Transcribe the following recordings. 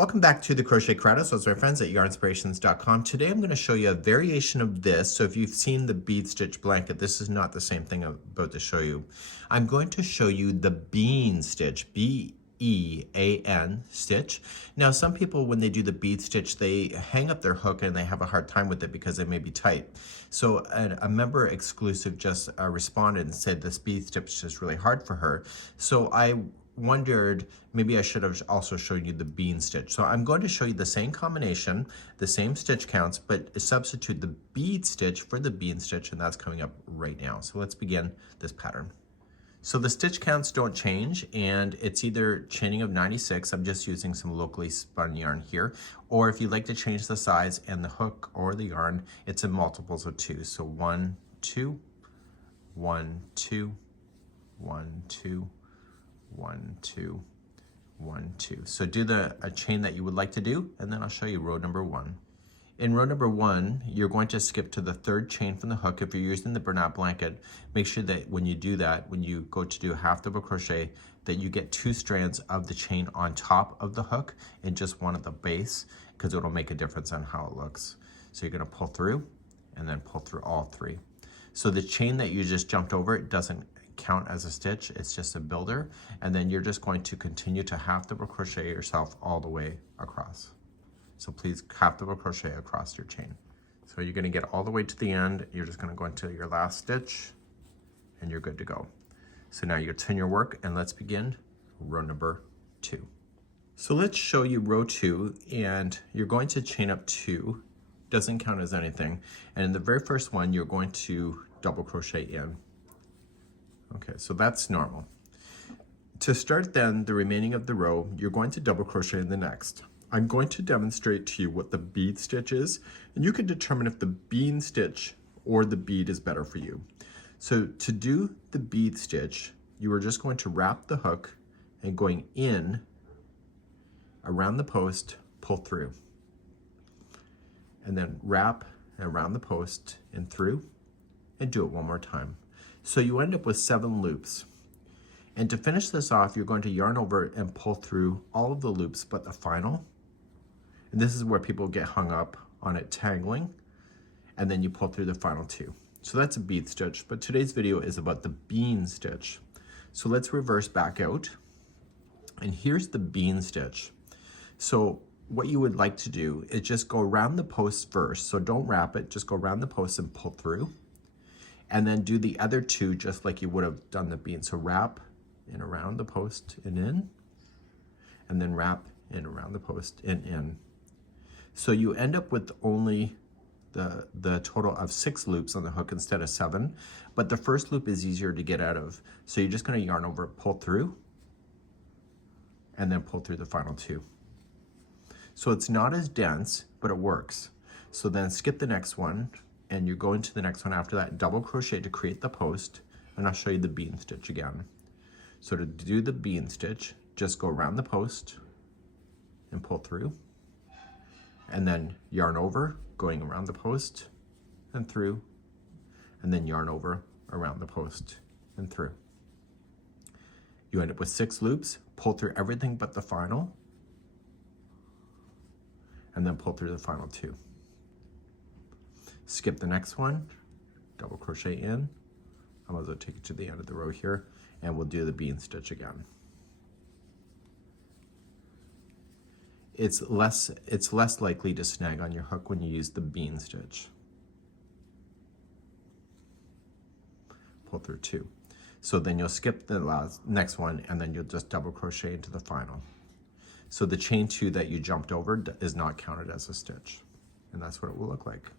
Welcome back to the Crochet Credo. So it's my friends at Yarnspirations.com. Today I'm going to show you a variation of this. So if you've seen the bead stitch blanket, this is not the same thing I'm about to show you. I'm going to show you the bean stitch, B-E-A-N stitch. Now some people, when they do the bead stitch, they hang up their hook and they have a hard time with it because it may be tight. So a member exclusive just responded and said this bead stitch is really hard for her. So I wondered maybe I should have also showed you the bean stitch. So I'm going to show you the same combination, the same stitch counts, but substitute the bead stitch for the bean stitch, and that's coming up right now. So let's begin this pattern. So the stitch counts don't change, and it's either chaining of 96, I'm just using some locally spun yarn here, or if you'd like to change the size and the hook or the yarn, it's in multiples of 2. So 1, 2, 1, 2, 1, 2, 1, 2, 1, 2. So do a chain that you would like to do, and then I'll show you row number 1. In row number 1, you're going to skip to the third chain from the hook. If you're using the burnout blanket, make sure that when you do that, when you go to do a half double crochet, that you get 2 strands of the chain on top of the hook and just one at the base, because it'll make a difference on how it looks. So you're going to pull through and then pull through all 3. So the chain that you just jumped over, it doesn't count as a stitch, it's just a builder, and then you're just going to continue to half double crochet yourself all the way across. So please half double crochet across your chain. So you're going to get all the way to the end, you're just going to go into your last stitch and you're good to go. So now you turn your work and let's begin row number 2. So let's show you row 2, and you're going to chain up 2, doesn't count as anything, and in the very first one you're going to double crochet in. Okay, so that's normal. To start then the remaining of the row, you're going to double crochet in the next. I'm going to demonstrate to you what the bead stitch is, and you can determine if the bean stitch or the bead is better for you. So to do the bead stitch, you are just going to wrap the hook and going in around the post, pull through, and then wrap around the post and through, and do it one more time. So you end up with 7 loops. And to finish this off, you're going to yarn over and pull through all of the loops but the final. And this is where people get hung up on it tangling. And then you pull through the final 2. So that's a bead stitch, but today's video is about the bean stitch. So let's reverse back out. And here's the bean stitch. So what you would like to do is just go around the post first. So don't wrap it, just go around the post and pull through. And then do the other 2 just like you would have done the bean. So wrap in around the post and in, and then wrap in around the post and in. So you end up with only the total of 6 loops on the hook instead of 7, but the first loop is easier to get out of. So you're just going to yarn over, pull through, and then pull through the final 2. So it's not as dense, but it works. So then skip the next one, and you go into the next one after that, double crochet to create the post, and I'll show you the bean stitch again. So to do the bean stitch, just go around the post and pull through, and then yarn over, going around the post and through, and then yarn over around the post and through. You end up with 6 loops, pull through everything but the final, and then pull through the final 2. Skip the next one, double crochet in. I might as well take it to the end of the row here, and we'll do the bean stitch again. It's less likely to snag on your hook when you use the bean stitch. Pull through 2. So then you'll skip the next one, and then you'll just double crochet into the final. So the chain 2 that you jumped over is not counted as a stitch, and that's what it will look like.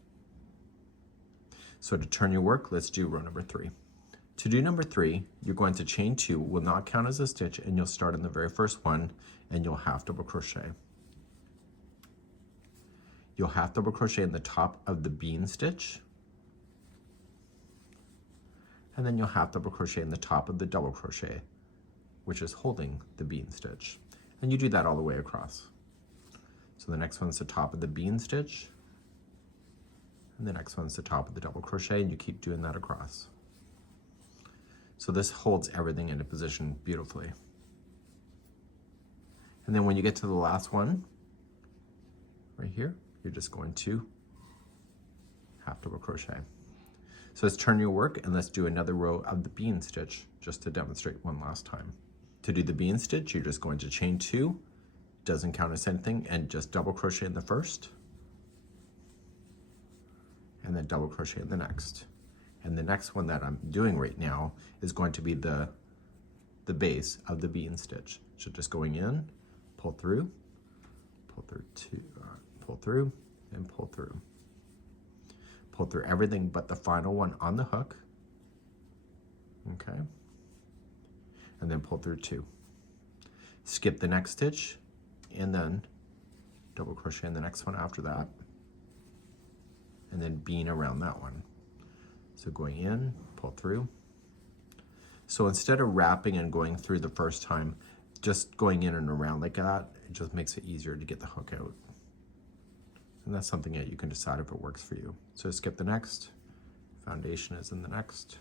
So to turn your work, let's do row number 3. To do number 3, you're going to chain 2, will not count as a stitch, and you'll start in the very first one, and you'll half double crochet. You'll half double crochet in the top of the bean stitch, and then you'll half double crochet in the top of the double crochet, which is holding the bean stitch. And you do that all the way across. So the next one's the top of the bean stitch, and the next one's the top of the double crochet, and you keep doing that across. So this holds everything into position beautifully. And then when you get to the last one, right here, you're just going to half double crochet. So let's turn your work and let's do another row of the bean stitch just to demonstrate one last time. To do the bean stitch, you're just going to chain 2, doesn't count as anything, and just double crochet in the first, and then double crochet in the next. And the next one that I'm doing right now is going to be the base of the bean stitch. So just going in, pull through two, pull through, and pull through. Pull through everything but the final one on the hook. Okay. And then pull through 2. Skip the next stitch, and then double crochet in the next one after that. And then bean around that one. So going in, pull through. So instead of wrapping and going through the first time, just going in and around like that, it just makes it easier to get the hook out. And that's something that you can decide if it works for you. So skip the next, foundation is in the next.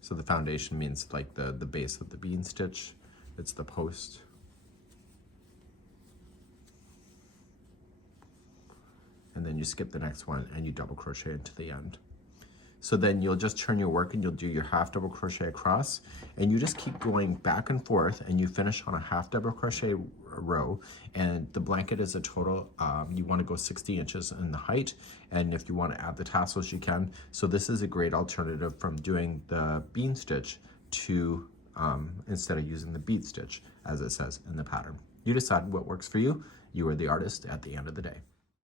So the foundation means like the base of the bean stitch, it's the post. And then you skip the next one and you double crochet into the end. So then you'll just turn your work and you'll do your half double crochet across, and you just keep going back and forth, and you finish on a half double crochet row. And the blanket is a total, you want to go 60 inches in the height, and if you want to add the tassels you can. So this is a great alternative from doing the bean stitch to instead of using the bead stitch as it says in the pattern. You decide what works for you. You are the artist at the end of the day.